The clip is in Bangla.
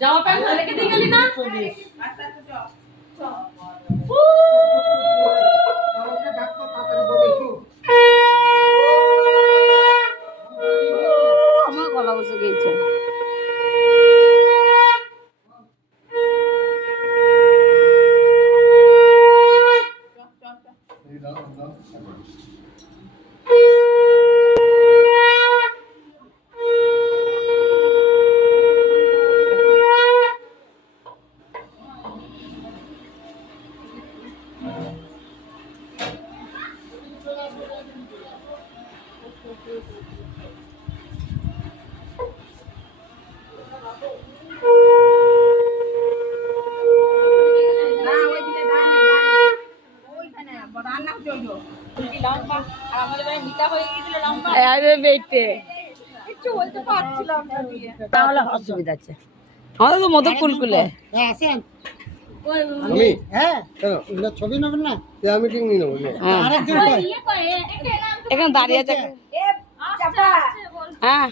জামা প্যান্ট রেখে দিয়ে গেলি না? আমার গলা বসে গেছে। অসুবিধা আছে আমাদের তো মতো কুলকুলে ছবি নেবেন না মিটিং নিয়ে নেবো এখানে দাঁড়িয়ে আছে। হ্যাঁ